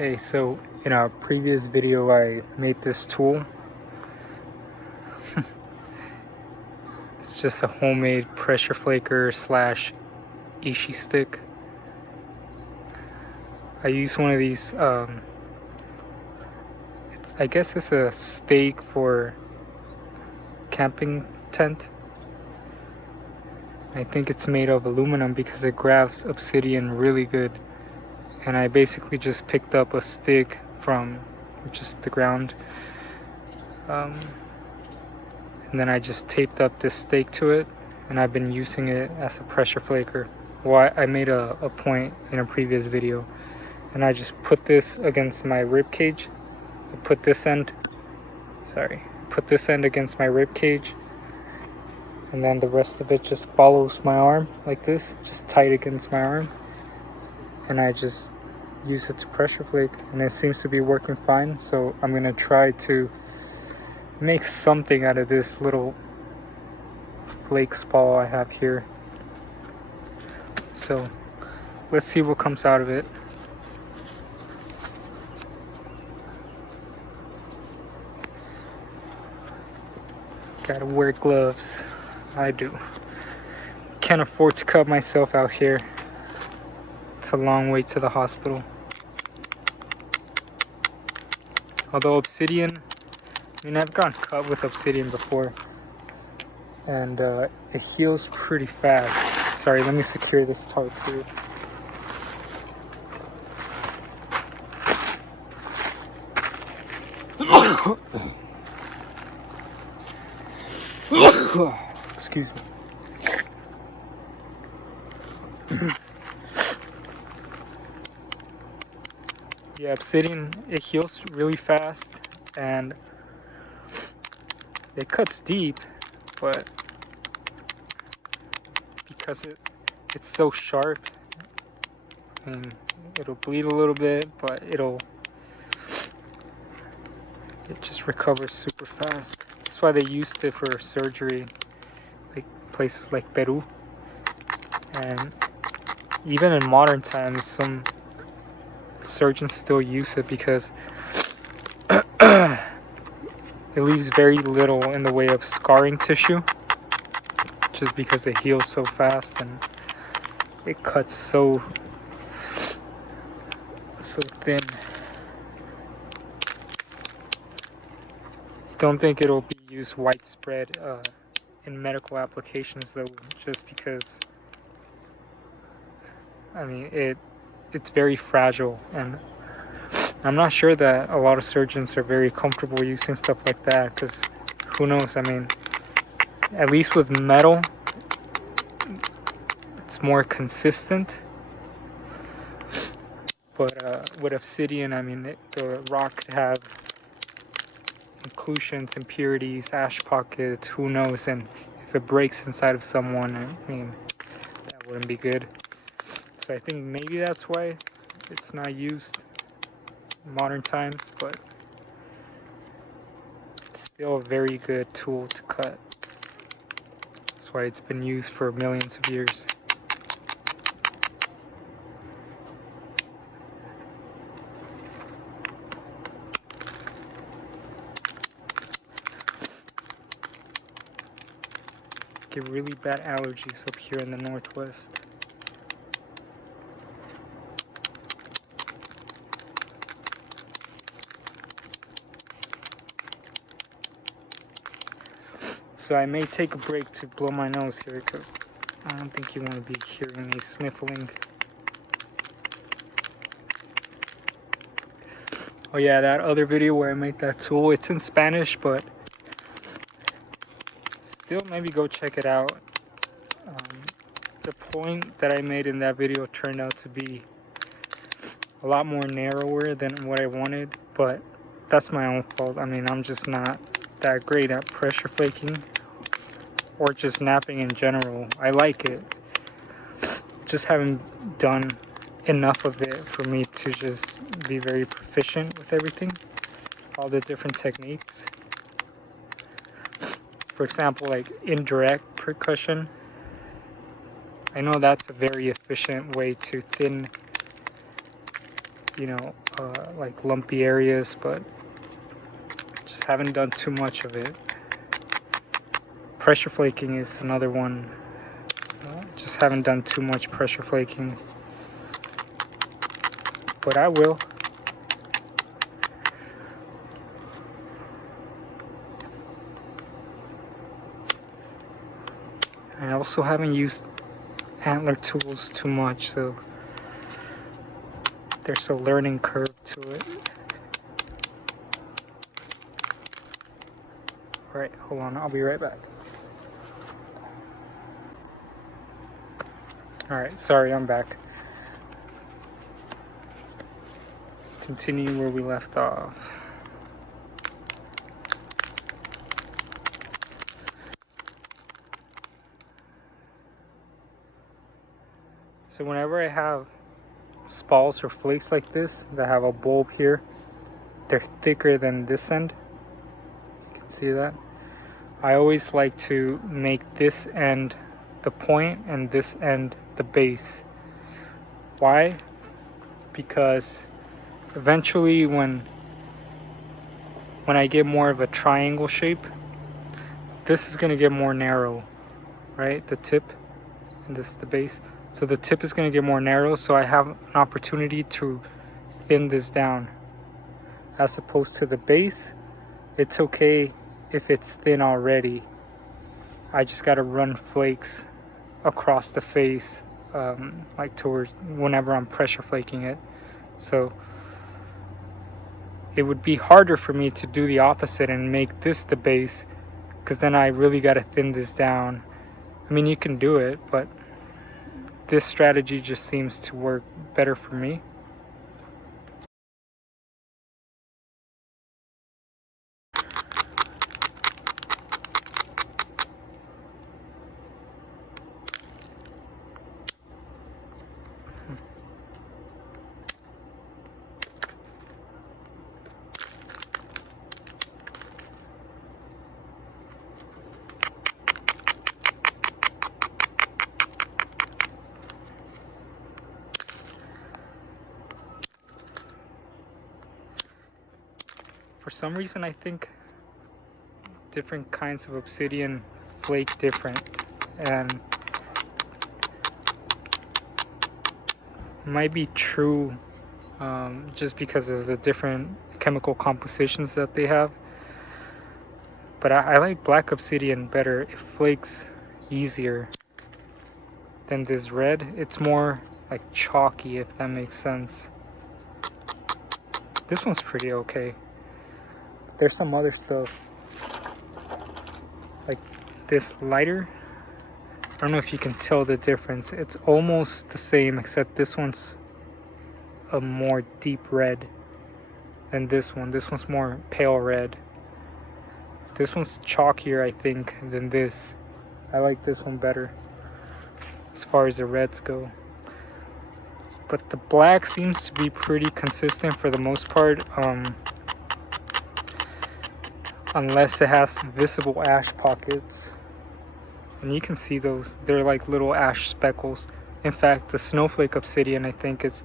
Hey, so in a previous video I made this tool. It's just a homemade pressure flaker slash Ishi stick. I use one of these, I guess it's a stake for camping tent. I think it's made of aluminum because it grabs obsidian really good. And I basically just picked up a stick from just the ground. And then I just taped up this stake to it, and I've been using it as a pressure flaker. Well, I made a point in a previous video, and I just put this against my rib cage. I put this end against my rib cage, and then the rest of it just follows my arm like this, just tight against my arm. And I just use it to pressure flake, and it seems to be working fine. So I'm gonna try to make something out of this little flake ball I have here. So let's see what comes out of it. Gotta wear gloves. I do. Can't afford to cut myself out here. It's a long way to the hospital. Although obsidian, I mean, I've gotten cut with obsidian before, and it heals pretty fast. Sorry, let me secure this tarp here. Excuse me. Yeah, obsidian, it heals really fast, and it cuts deep, but because it's so sharp, I mean, it'll bleed a little bit, but it just recovers super fast. That's why they used it for surgery, like places like Peru. And even in modern times, some surgeons still use it because it leaves very little in the way of scarring tissue, just because it heals so fast and it cuts so thin. Don't think it'll be used widespread in medical applications though, just because, I mean, it's very fragile, and I'm not sure that a lot of surgeons are very comfortable using stuff like that, because who knows, I mean, at least with metal, it's more consistent. But with obsidian, I mean, the rock could have inclusions, impurities, ash pockets, who knows, and if it breaks inside of someone, I mean, that wouldn't be good. So I think maybe that's why it's not used in modern times, but it's still a very good tool to cut. That's why it's been used for millions of years. Get really bad allergies up here in the Northwest. So I may take a break to blow my nose here, because I don't think you want to be hearing me sniffling. Oh yeah, that other video where I made that tool, it's in Spanish, but still, maybe go check it out. The point that I made in that video turned out to be a lot more narrower than what I wanted, but that's my own fault. I mean, I'm just not that great at pressure flaking or just knapping in general. I like it, just haven't done enough of it for me to just be very proficient with everything, all the different techniques. For example, like indirect percussion, I know that's a very efficient way to thin, like lumpy areas, but just haven't done too much of it. Pressure flaking is another one. Just haven't done too much pressure flaking, but I will. I also haven't used antler tools too much, so there's a learning curve to it. Alright, hold on, I'll be right back. Alright, sorry, I'm back. Let's continue where we left off. So whenever I have spalls or flakes like this that have a bulb here, they're thicker than this end. You can see that. I always like to make this end the point and this end the base. Why? Because eventually when I get more of a triangle shape, this is going to get more narrow, right? The tip, and this is the base. So the tip is going to get more narrow, so I have an opportunity to thin this down. As opposed to the base, it's okay if it's thin already. I just got to run flakes across the face, like towards whenever I'm pressure flaking it. So it would be harder for me to do the opposite and make this the base, because then I really got to thin this down. I mean, you can do it, but this strategy just seems to work better for me. For some reason, I think different kinds of obsidian flake different, and it might be true just because of the different chemical compositions that they have. But I like black obsidian better. It flakes easier than this red. It's more like chalky, if that makes sense. This one's pretty okay. There's some other stuff like this lighter. I don't know if you can tell the difference. It's almost the same, except this one's a more deep red than this one. This one's more pale red. This one's chalkier, I think, than this. I like this one better as far as the reds go. But the black seems to be pretty consistent for the most part. Unless it has visible ash pockets, and you can see those. They're like little ash speckles. In fact, the snowflake obsidian, I think it's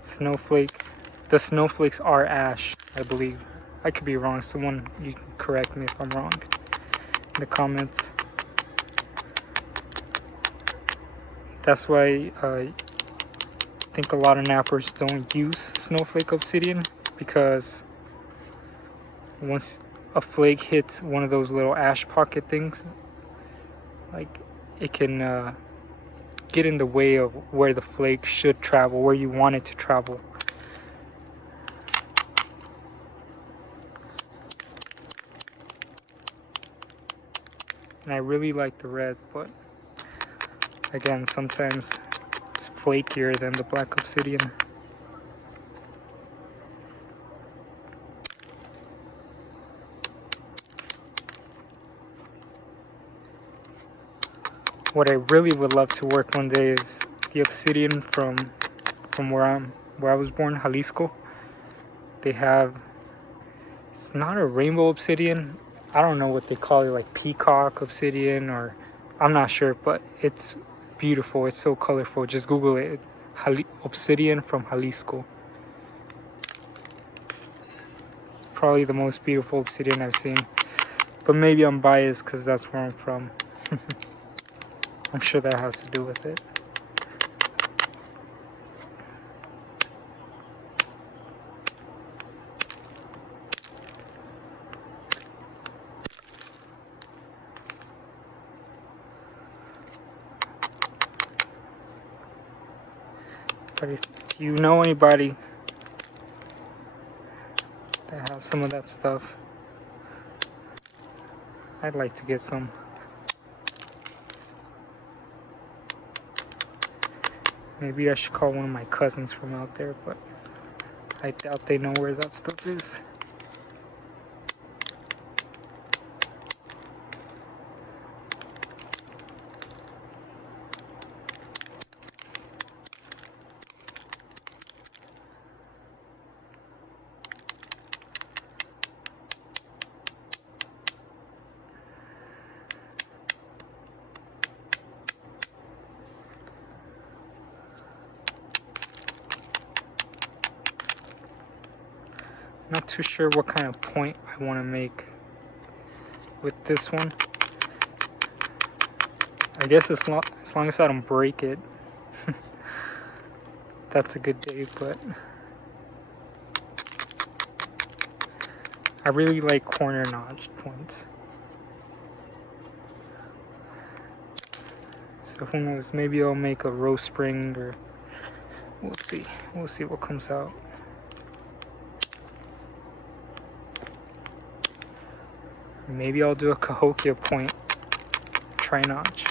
snowflake. The snowflakes are ash, I believe. I could be wrong. Someone, you can correct me if I'm wrong in the comments. That's why I think a lot of nappers don't use snowflake obsidian, because once a flake hits one of those little ash pocket things, like, it can get in the way of where the flake should travel, where you want it to travel. And I really like the red, but again, sometimes it's flakier than the black obsidian. What I really would love to work one day is the obsidian from where I was born, Jalisco. They have, it's not a rainbow obsidian. I don't know what they call it, like peacock obsidian, or I'm not sure, but it's beautiful. It's so colorful. Just Google it. Obsidian from Jalisco. probably the most beautiful obsidian I've seen. But maybe I'm biased because that's where I'm from. I'm sure that has to do with it. But if you know anybody that has some of that stuff, I'd like to get some. Maybe I should call one of my cousins from out there, but I doubt they know where that stuff is. Not too sure what kind of point I want to make with this one. I guess as long as I don't break it, that's a good day, but I really like corner notched points. So who knows, maybe I'll make a row spring, or we'll see what comes out. Maybe I'll do a Cahokia point tri-notch.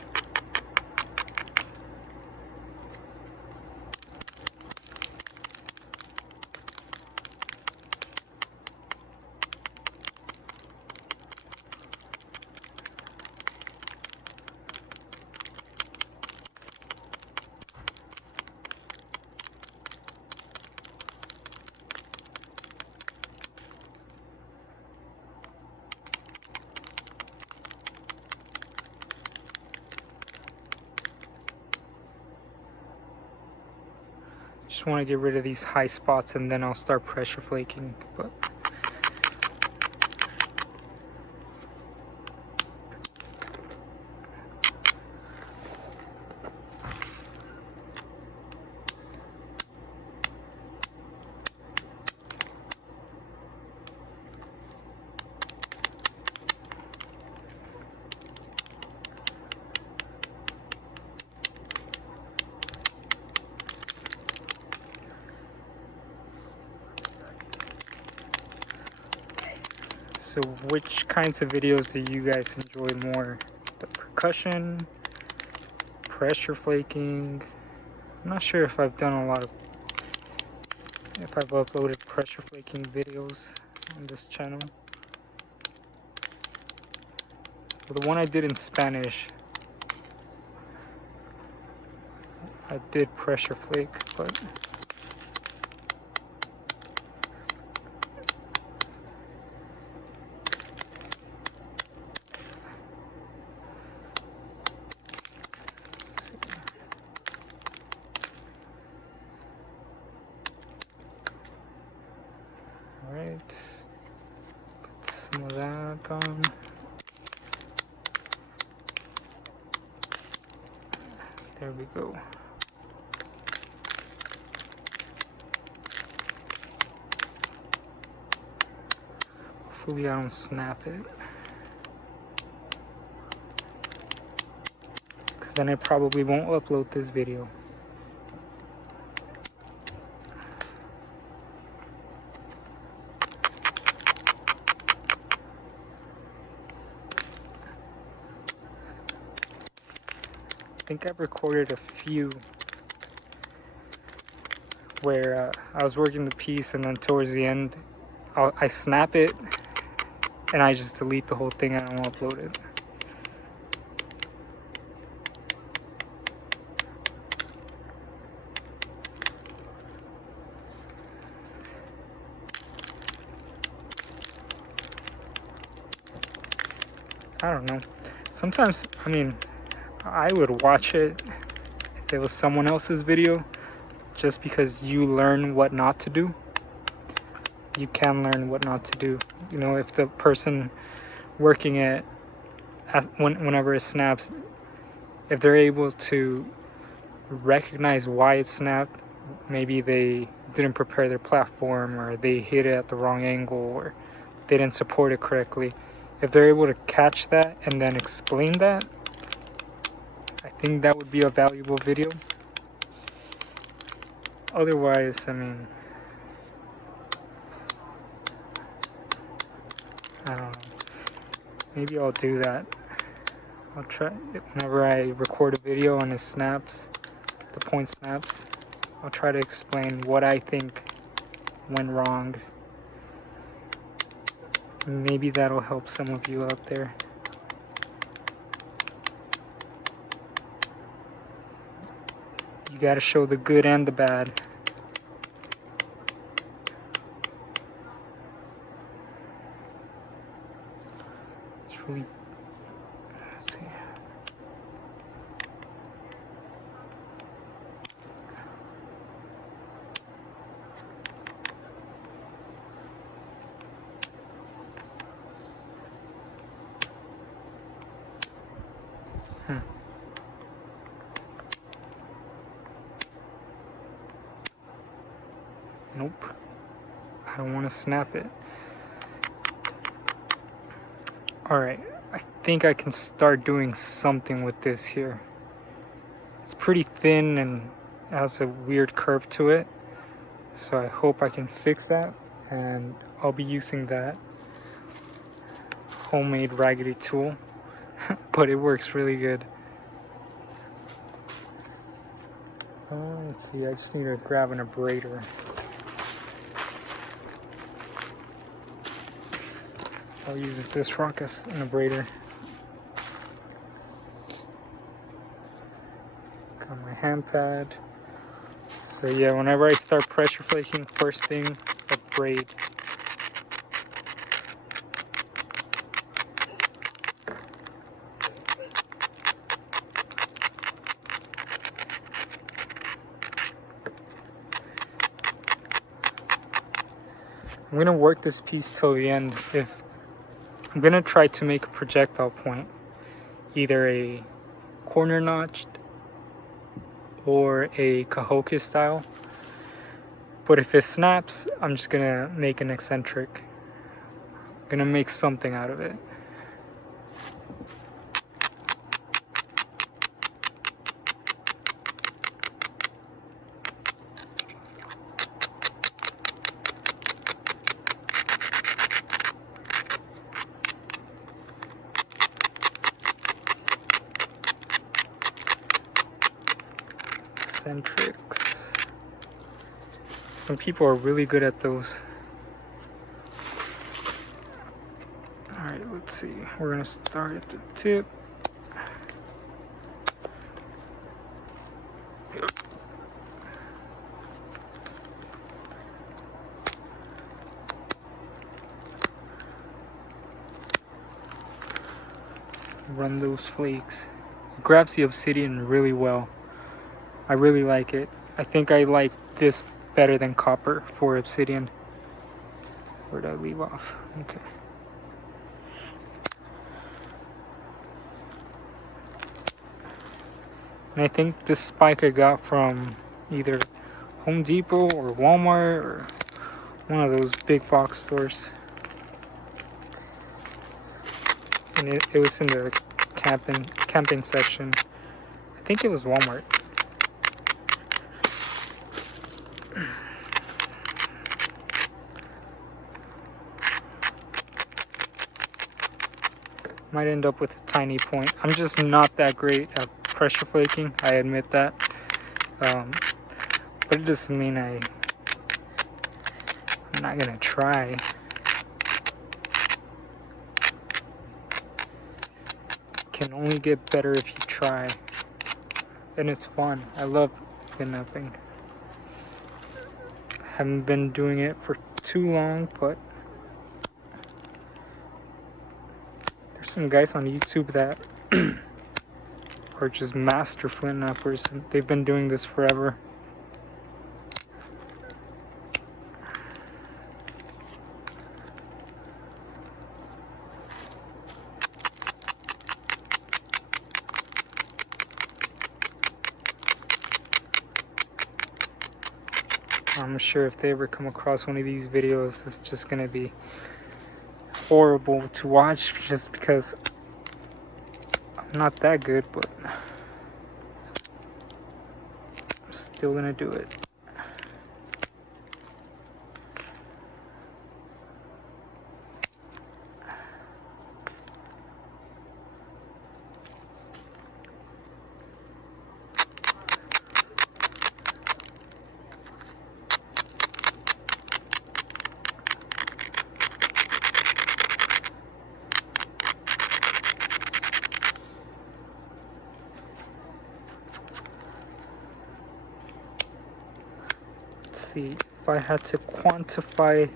Just want to get rid of these high spots and then I'll start pressure flaking. But so which kinds of videos do you guys enjoy more? The percussion, pressure flaking? I'm not sure if I've done if I've uploaded pressure flaking videos on this channel. Well, the one I did in Spanish, I did pressure flake, but alright, put some of that on. There we go. Hopefully I don't snap it, because then I probably won't upload this video. I think I've recorded a few where I was working the piece and then towards the end I snap it and I just delete the whole thing and I don't upload it. I don't know. Sometimes, I mean, I would watch it if it was someone else's video just because you learn what not to do. you can learn what not to do. You know, if the person working it, whenever it snaps, if they're able to recognize why it snapped, maybe they didn't prepare their platform, or they hit it at the wrong angle, or they didn't support it correctly. If they're able to catch that and then explain that, I think that would be a valuable video. Otherwise, I mean, I don't know. Maybe I'll do that. I'll try, whenever I record a video and it snaps, the point snaps, I'll try to explain what I think went wrong. Maybe that'll help some of you out there. You gotta show the good and the bad. It's really, let's see. Nope. I don't want to snap it. Alright, I think I can start doing something with this here. It's pretty thin and has a weird curve to it, so I hope I can fix that, and I'll be using that homemade raggedy tool, but it works really good. Let's see, I just need to grab an abrader. I'll use this rock as an abrader. Got my hand pad. So yeah, whenever I start pressure flaking, first thing, abrade. I'm gonna work this piece till the end. I'm gonna try to make a projectile point, either a corner notched or a Cahokia style. But if it snaps, I'm just gonna make an eccentric. I'm gonna make something out of it. Eccentrics. Some people are really good at those. Alright, let's see. We're gonna start at the tip. Run those flakes. It grabs the obsidian really well. I really like it. I think I like this better than copper for obsidian. Where did I leave off? Okay. And I think this spike I got from either Home Depot or Walmart or one of those big box stores. And it was in the camping section. I think it was Walmart. Might end up with a tiny point. I'm just not that great at pressure flaking, I admit that. But it doesn't mean I'm not gonna try. Can only get better if you try. And it's fun. I love knapping. Haven't been doing it for too long, but there's some guys on YouTube that are just master flint knappers, and they've been doing this forever. I'm sure if they ever come across one of these videos, it's just gonna be horrible to watch just because I'm not that good, but I'm still gonna do it. See, if I had to quantify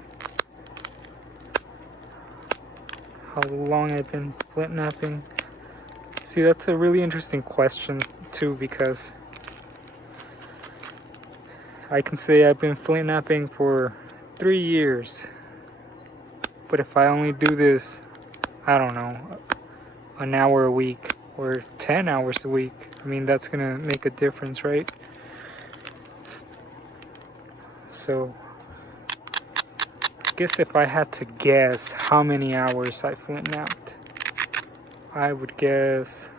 how long I've been flint knapping, see, that's a really interesting question too, because I can say I've been flint knapping for 3 years, but if I only do this, I don't know, an hour a week or 10 hours a week, I mean, that's gonna make a difference, right? So I guess if I had to guess how many hours I flint knapped, I would guess,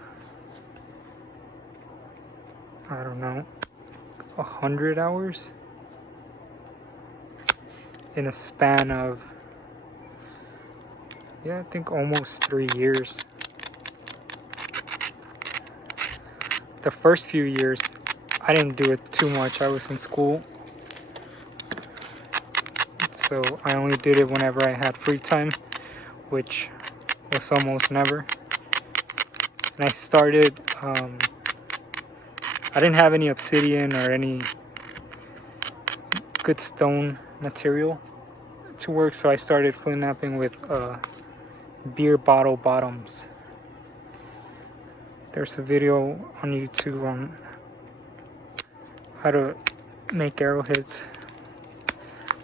I don't know, 100 hours in a span of, yeah, I think almost 3 years. The first few years, I didn't do it too much. I was in school, so I only did it whenever I had free time, which was almost never. And I started, I didn't have any obsidian or any good stone material to work, so I started flint knapping with beer bottle bottoms. There's a video on YouTube on how to make arrowheads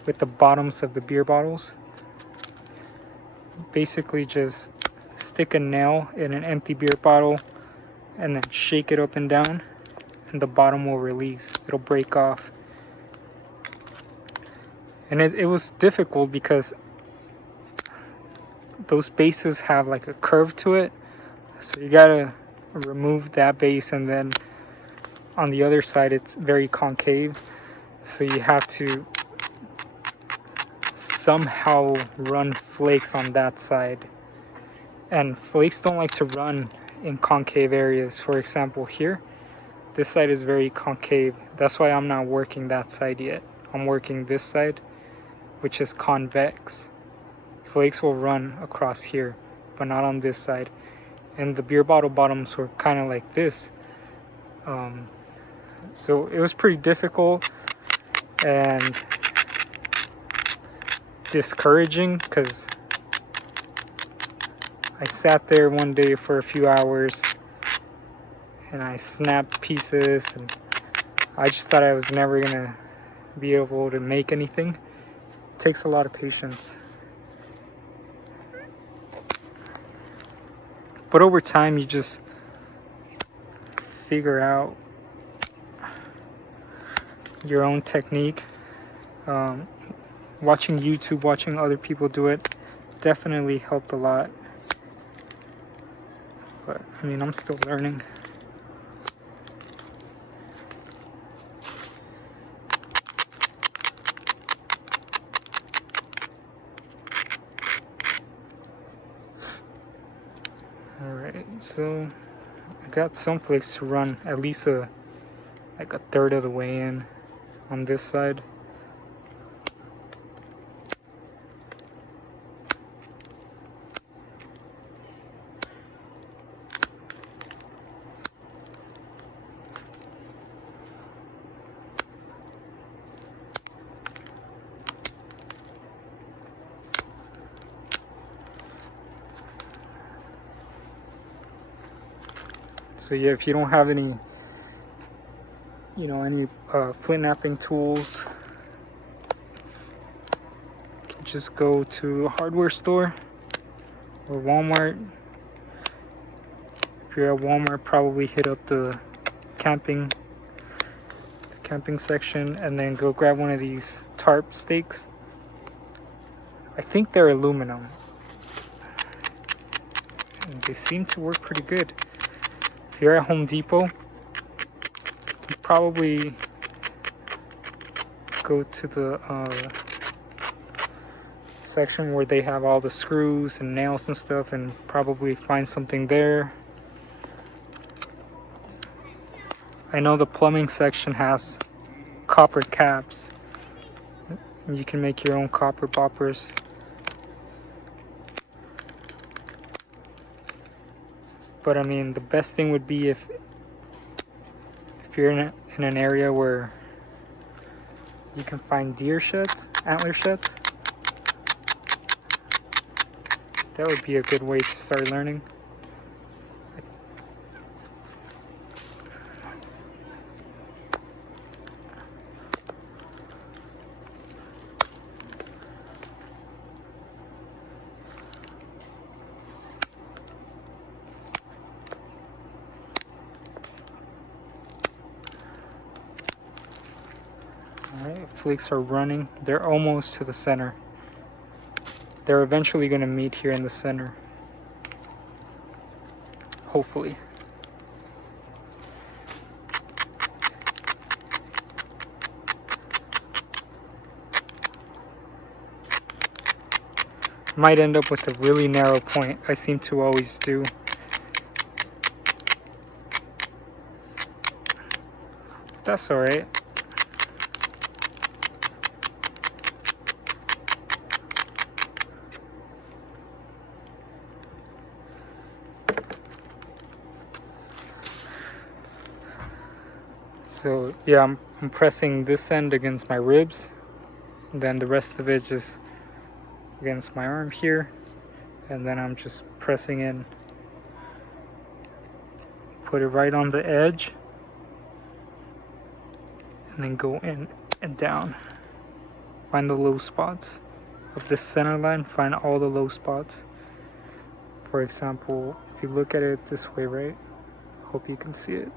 with the bottoms of the beer bottles. Basically just stick a nail in an empty beer bottle and then shake it up and down, and the bottom will release. It'll break off. And it was difficult because those bases have like a curve to it, so you gotta remove that base, and then on the other side it's very concave, so you have to somehow run flakes on that side, and flakes don't like to run in concave areas. For example, here this side is very concave, that's why I'm not working that side yet. I'm working this side, which is convex. Flakes will run across here, but not on this side. And the beer bottle bottoms were kind of like this, so it was pretty difficult and discouraging, because I sat there one day for a few hours and I snapped pieces, and I just thought I was never gonna be able to make anything. It takes a lot of patience. But over time, you just figure out your own technique. Watching YouTube, watching other people do it, definitely helped a lot. But, I mean, I'm still learning. Alright, so I got some flakes to run at least like a third of the way in on this side. So yeah, if you don't have any, any flint knapping tools, you can just go to a hardware store or Walmart. If you're at Walmart, probably hit up the camping section and then go grab one of these tarp stakes. I think they're aluminum. And they seem to work pretty good. If you're at Home Depot, you probably go to the section where they have all the screws and nails and stuff and probably find something there. I know the plumbing section has copper caps. You can make your own copper boppers. But I mean, the best thing would be if you're in an area where you can find deer sheds, antler sheds. That would be a good way to start learning. Alright, flakes are running. They're almost to the center. They're eventually going to meet here in the center. Hopefully. Might end up with a really narrow point. I seem to always do. That's alright. So yeah, I'm pressing this end against my ribs, and then the rest of it just against my arm here, and then I'm just pressing in. Put it right on the edge, and then go in and down. Find the low spots of this center line, find all the low spots. For example, if you look at it this way, right? Hope you can see it.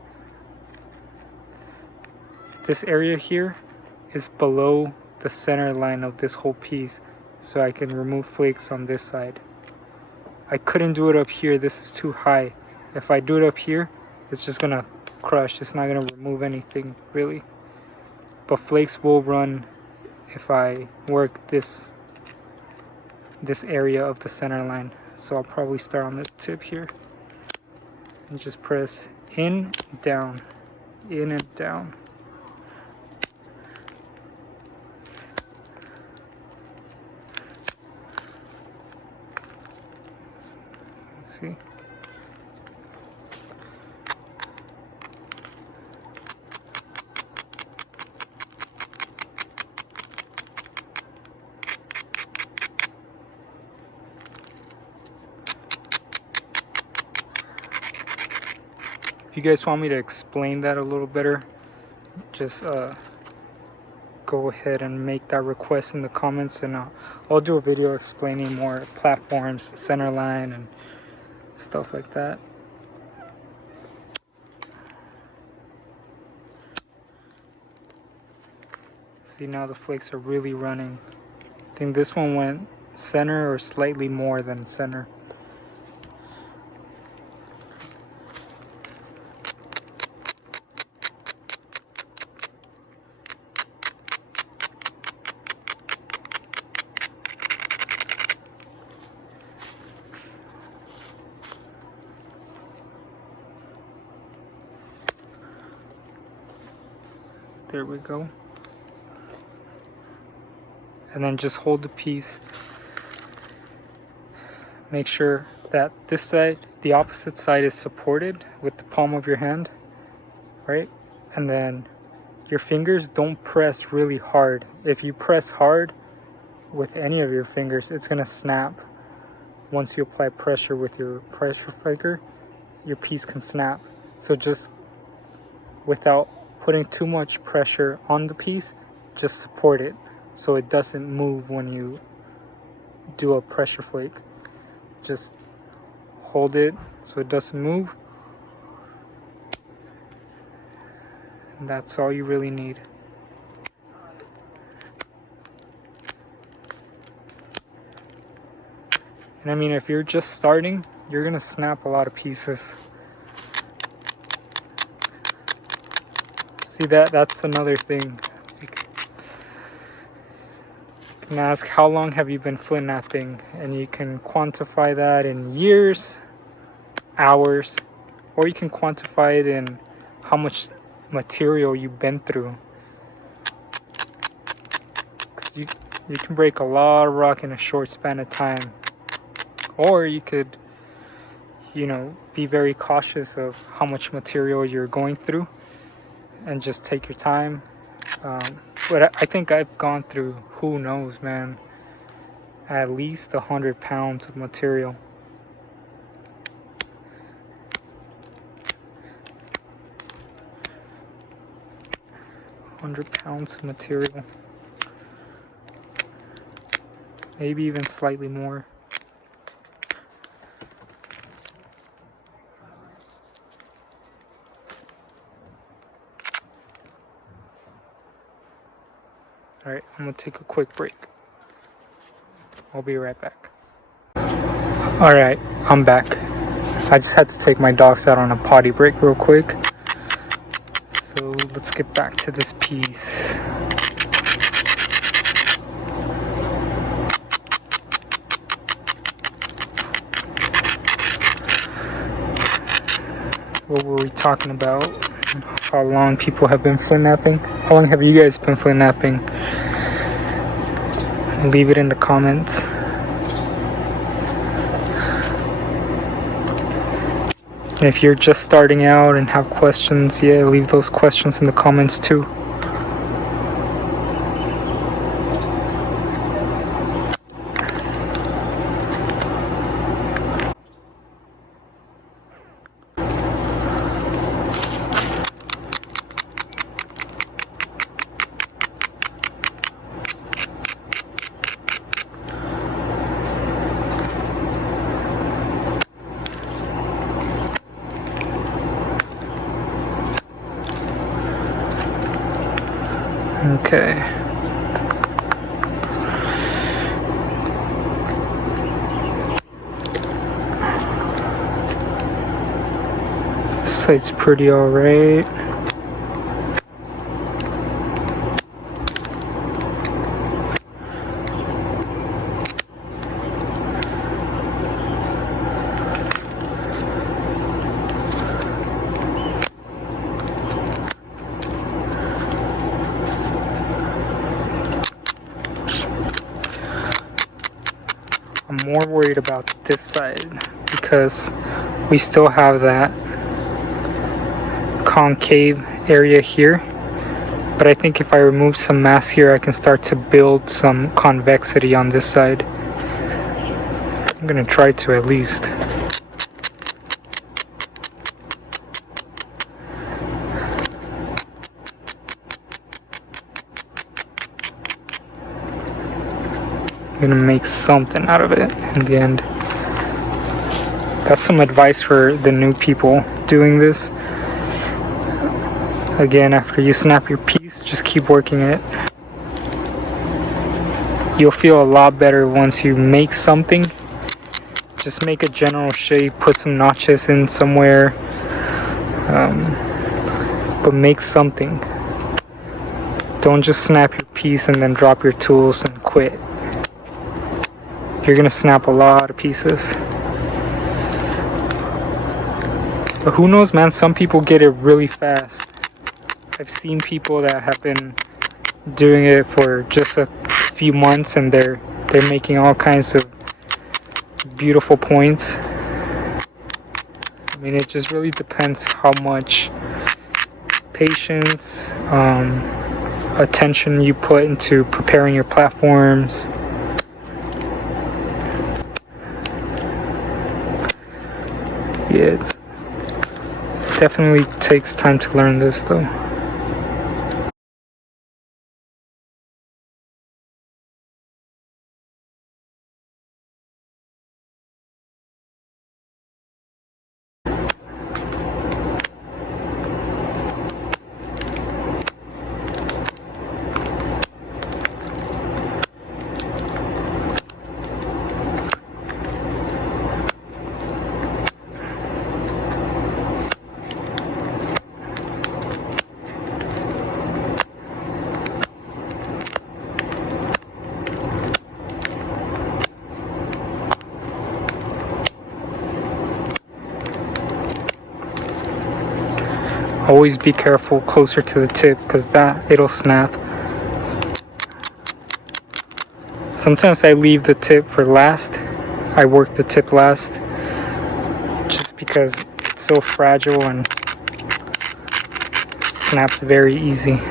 This area here is below the center line of this whole piece, so I can remove flakes on this side. I couldn't do it up here, this is too high. If I do it up here, it's just gonna crush, it's not gonna remove anything really. But flakes will run if I work this area of the center line. So I'll probably start on this tip here and just press in, down, in and down. See? If you guys want me to explain that a little better, just go ahead and make that request in the comments, and I'll do a video explaining more platforms, center line, and stuff like that. See, now the flakes are really running. I think this one went center or slightly more than center. There we go. And then just hold the piece. Make sure that this side, the opposite side, is supported with the palm of your hand, right? And then your fingers don't press really hard. If you press hard with any of your fingers, it's gonna snap. Once you apply pressure with your pressure flaker, your piece can snap. So just without putting too much pressure on the piece, just support it so it doesn't move when you do a pressure flake. Just hold it so it doesn't move, and And that's all you really need. And I mean, if you're just starting, you're gonna snap a lot of pieces. See, that's another thing. You can ask, how long have you been flint knapping? And you can quantify that in years, hours, or you can quantify it in how much material you've been through. 'Cause you can break a lot of rock in a short span of time. Or you could, be very cautious of how much material you're going through and just take your time. But I think I've gone through, who knows, man, at least 100 pounds of material. £100 of material. Maybe even slightly more. Alright, I'm gonna take a quick break. I'll be right back. Alright, I'm back. I just had to take my dogs out on a potty break real quick. So let's get back to this piece. What were we talking about? How long people have been flint knapping? How long have you guys been flint knapping? Leave it in the comments. And if you're just starting out and have questions, yeah, leave those questions in the comments too. Okay. Site's pretty alright. I'm more worried about this side because we still have that concave area here, but I think if I remove some mass here, I can start to build some convexity on this side. I'm gonna try to at least. I'm gonna make something out of it in the end. That's some advice for the new people doing this. Again, after you snap your piece, just keep working it. You'll feel a lot better once you make something. Just make a general shape, put some notches in somewhere, but make something. Don't just snap your piece and then drop your tools and quit. You're gonna snap a lot of pieces. But who knows, man, some people get it really fast. I've seen people that have been doing it for just a few months and they're making all kinds of beautiful points. I mean, it just really depends how much patience, attention you put into preparing your platforms. Yeah, it definitely takes time to learn this though. Always be careful closer to the tip because it'll snap. Sometimes I leave the tip for last. I work the tip last just because it's so fragile and snaps very easy.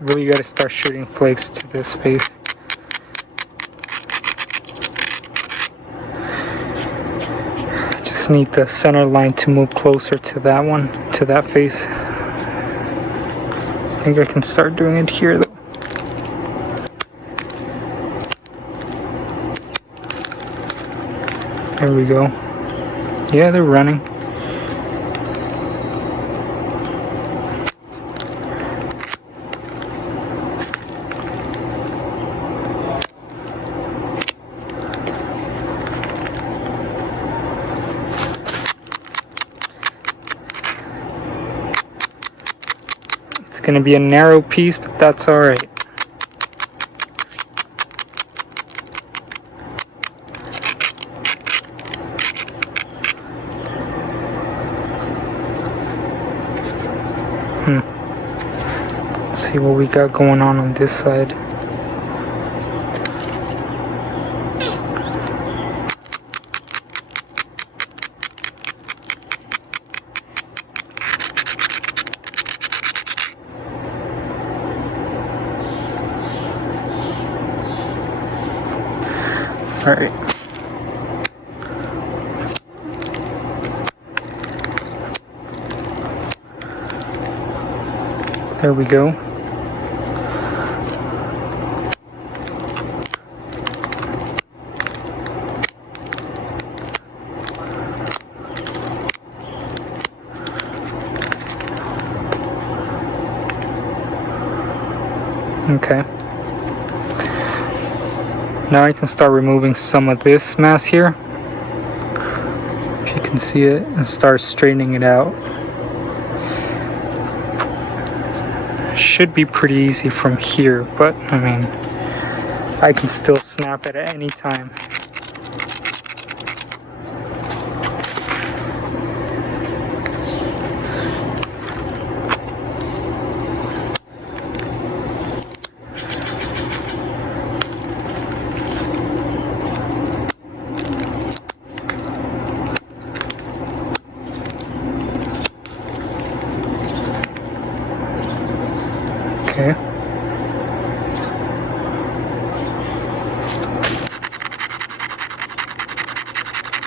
Really got to start shooting flakes to this face. Just need the center line to move closer to that one, to that face. I think I can start doing it here though. There we go. Yeah, they're running. It's gonna be a narrow piece, but that's alright. Let's see what we got going on this side. Alright. There we go. Okay. Now I can start removing some of this mass here, if you can see it, and start straightening it out. Should be pretty easy from here, but I mean, I can still snap it at any time. Okay.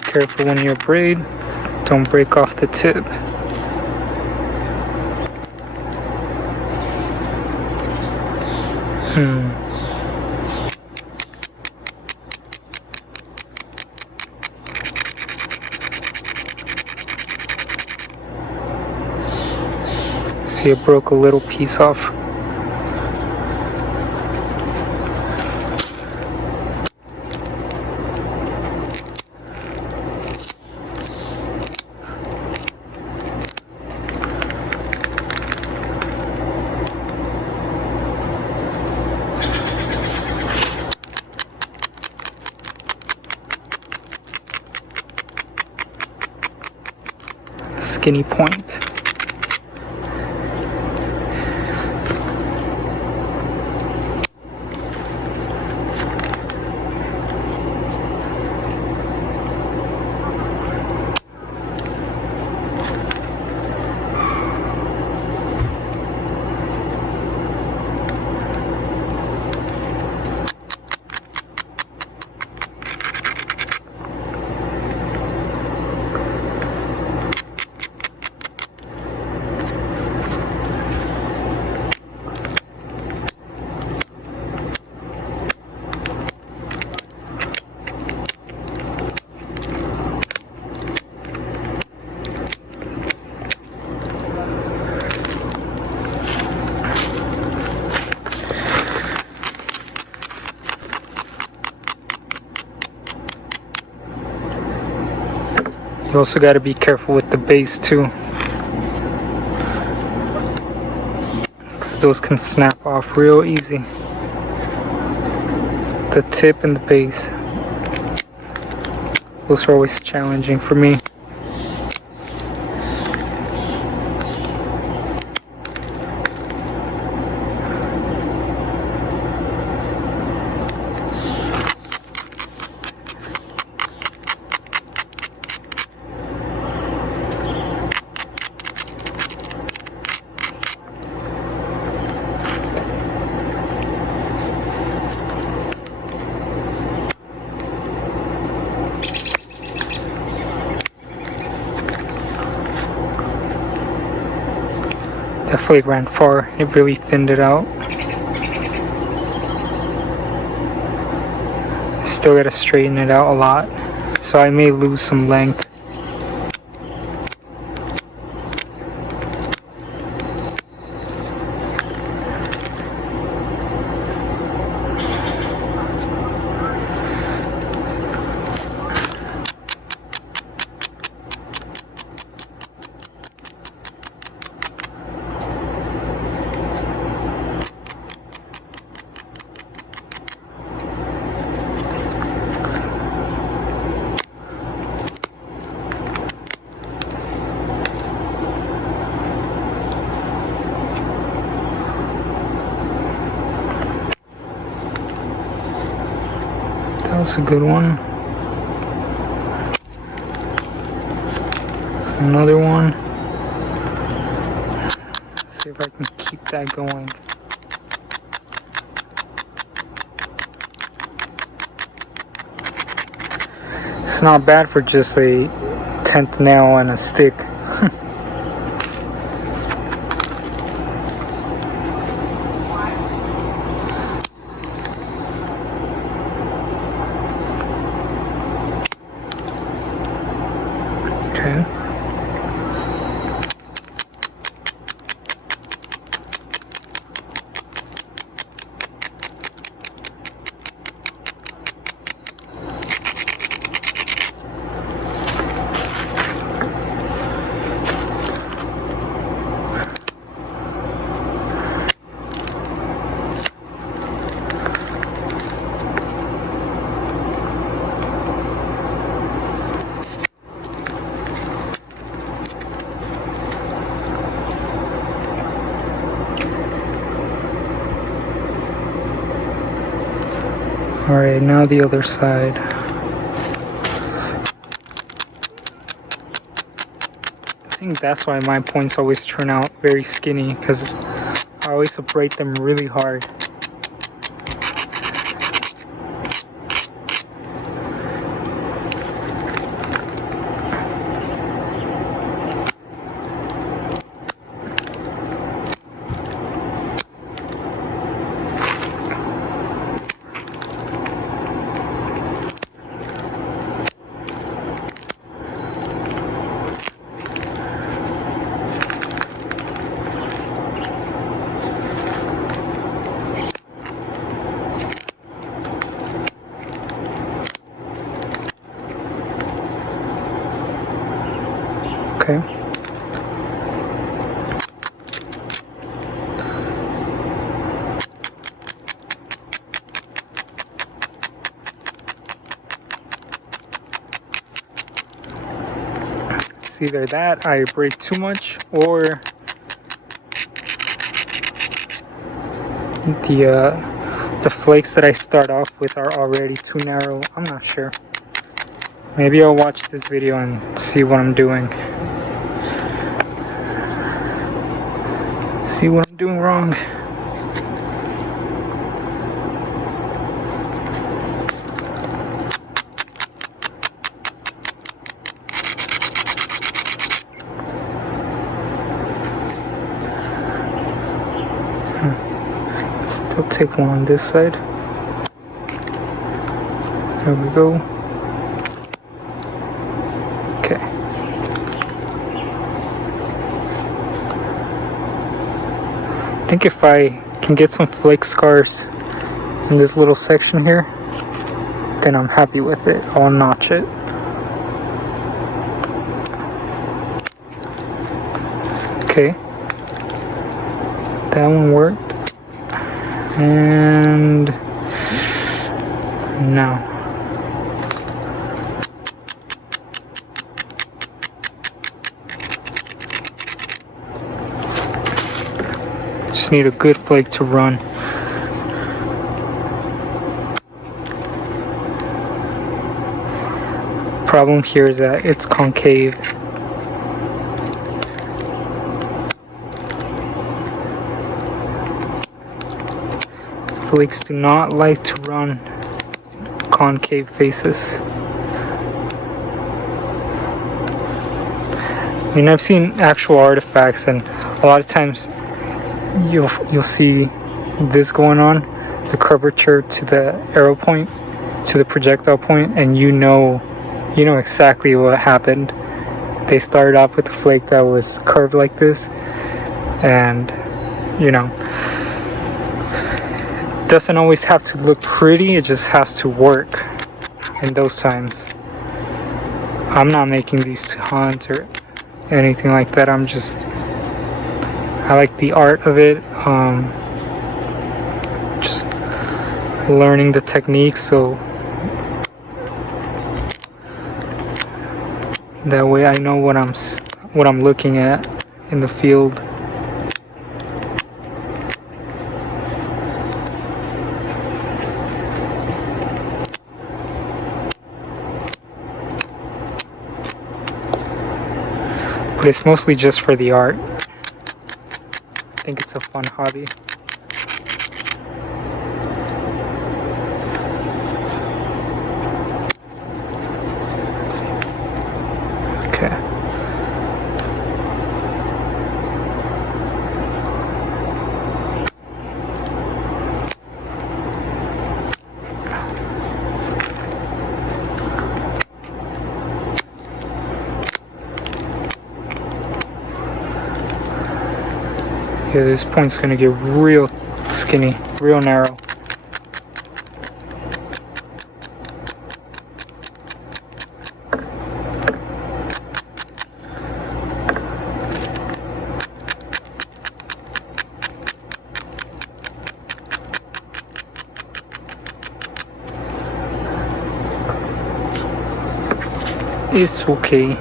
Careful when you braid, don't break off the tip. See, it broke a little piece off. Skinny point. You also got to be careful with the base too, because those can snap off real easy. The tip and the base, those are always challenging for me. Definitely ran far. It really thinned it out. Still gotta straighten it out a lot, so I may lose some length. That was a good one. There's another one. Let's see if I can keep that going. It's not bad for just a 10th nail and a stick. Okay. Alright, now the other side. I think that's why my points always turn out very skinny, because I always abrade them really hard. Okay. It's either that I braid too much, or the flakes that I start off with are already too narrow. I'm not sure. Maybe I'll watch this video and see what I'm doing. See what I'm doing wrong. Still take one on this side. There we go. Okay. I think if I can get some flake scars in this little section here, then I'm happy with it. I'll notch it. Okay. That one worked. And no. Just need a good flake to run. Problem here is that it's concave. Flakes do not like to run concave faces. I mean, I've seen actual artifacts, and a lot of times you'll see this going on, the curvature to the arrow point, to the projectile point, and you know exactly what happened. They started off with a flake that was curved like this, and it doesn't always have to look pretty, it just has to work in those times. I'm not making these to hunt or anything like that. I like the art of it, just learning the technique, so that way I know what I'm looking at in the field. But it's mostly just for the art. I think it's a fun hobby. Okay. Yeah, this point's gonna get real skinny, real narrow. It's okay.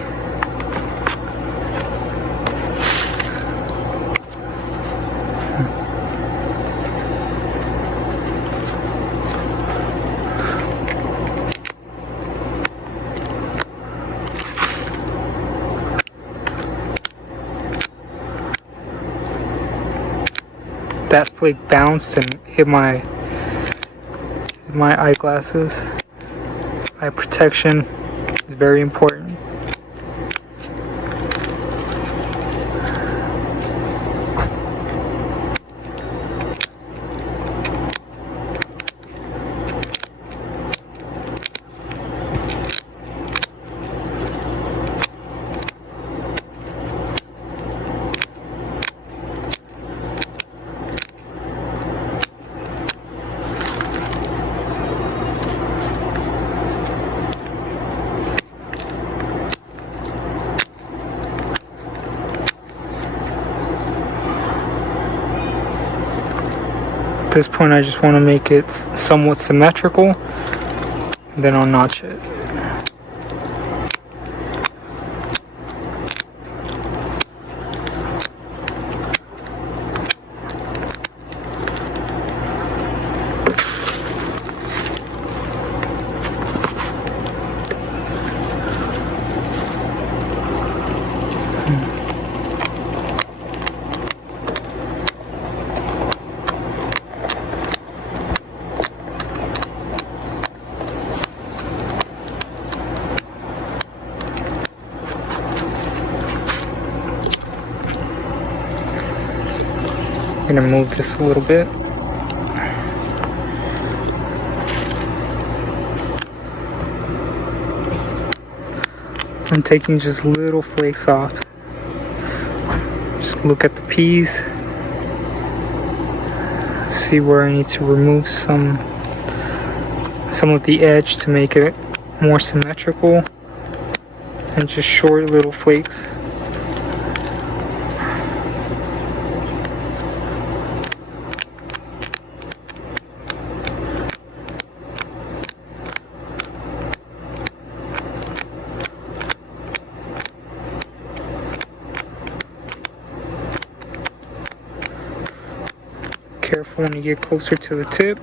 That flake bounced and hit my eyeglasses. Eye protection is very important. At this point I just want to make it somewhat symmetrical, then I'll notch it. I'm gonna move this a little bit. I'm taking just little flakes off. Just look at the piece. See where I need to remove some of the edge to make it more symmetrical. And just short little flakes. careful when you get closer to the tip.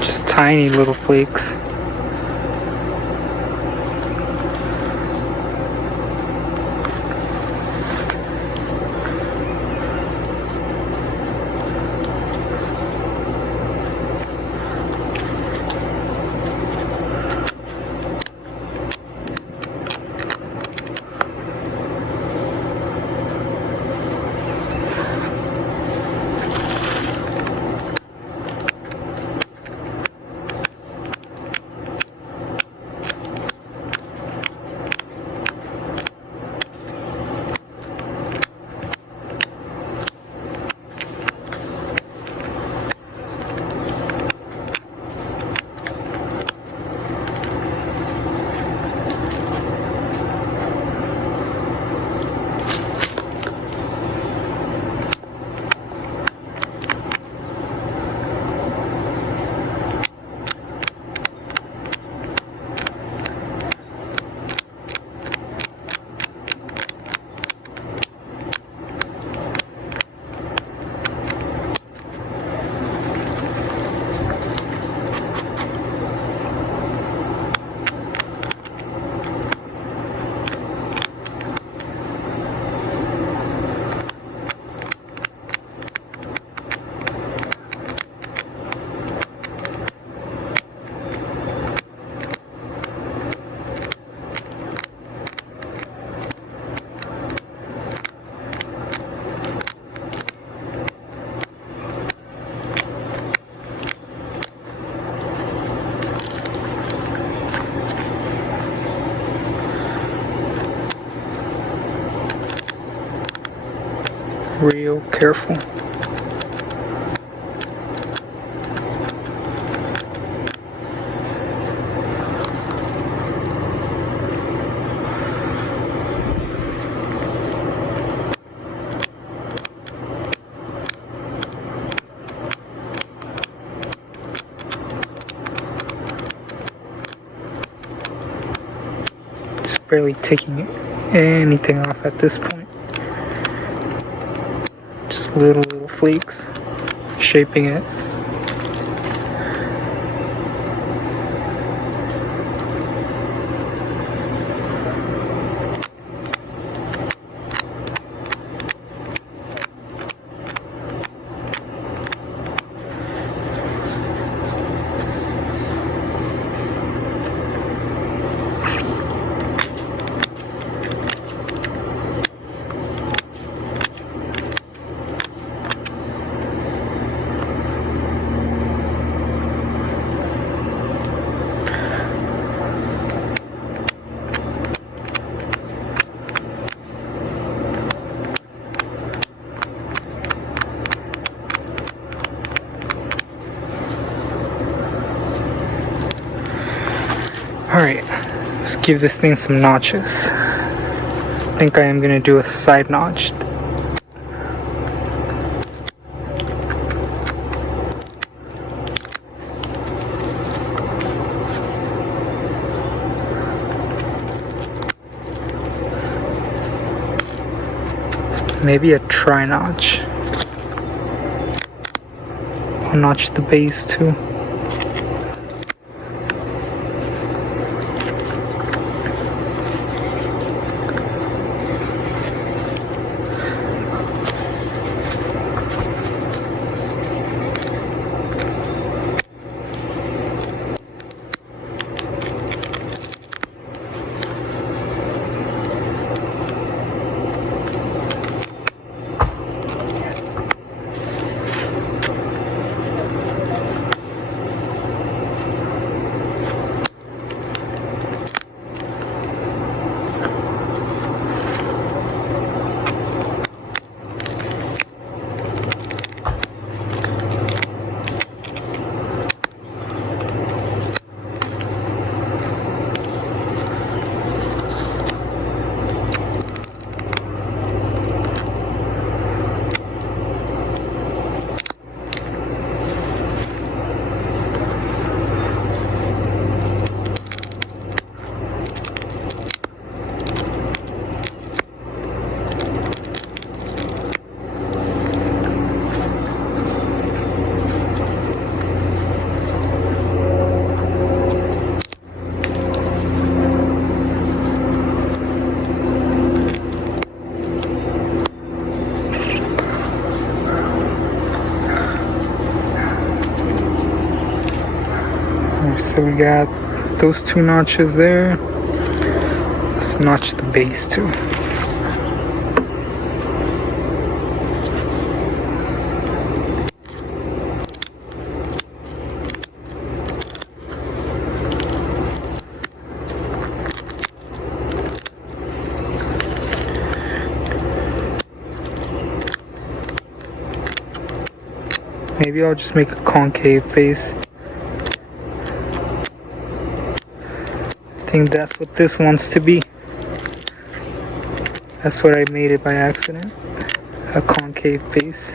Just tiny little flakes. Real careful. Just barely taking anything off at this point. Just little flakes, shaping it. Alright, let's give this thing some notches. I think I am going to do a side notch. Maybe a tri-notch. I'll notch the base too. So we got those 2 notches there. Let's notch the base too. Maybe I'll just make a concave base. I think that's what this wants to be. That's what I made it by accident. A concave base.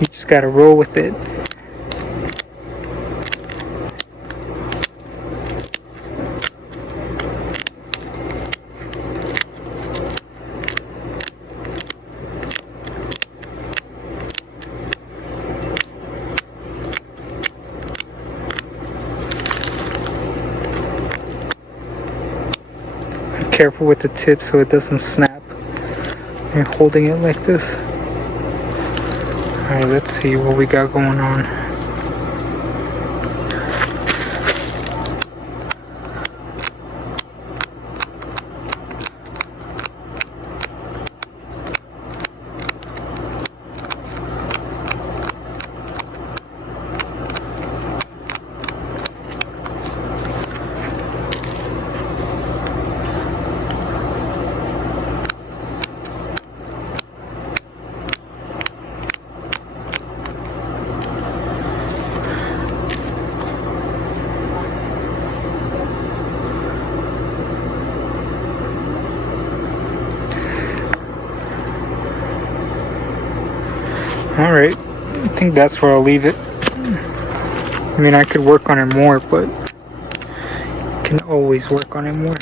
You just gotta roll with it. Careful with the tip so it doesn't snap. You're holding it like this. Alright, let's see what we got going on. Alright, I think that's where I'll leave it. I mean, I could work on it more, but you can always work on it more.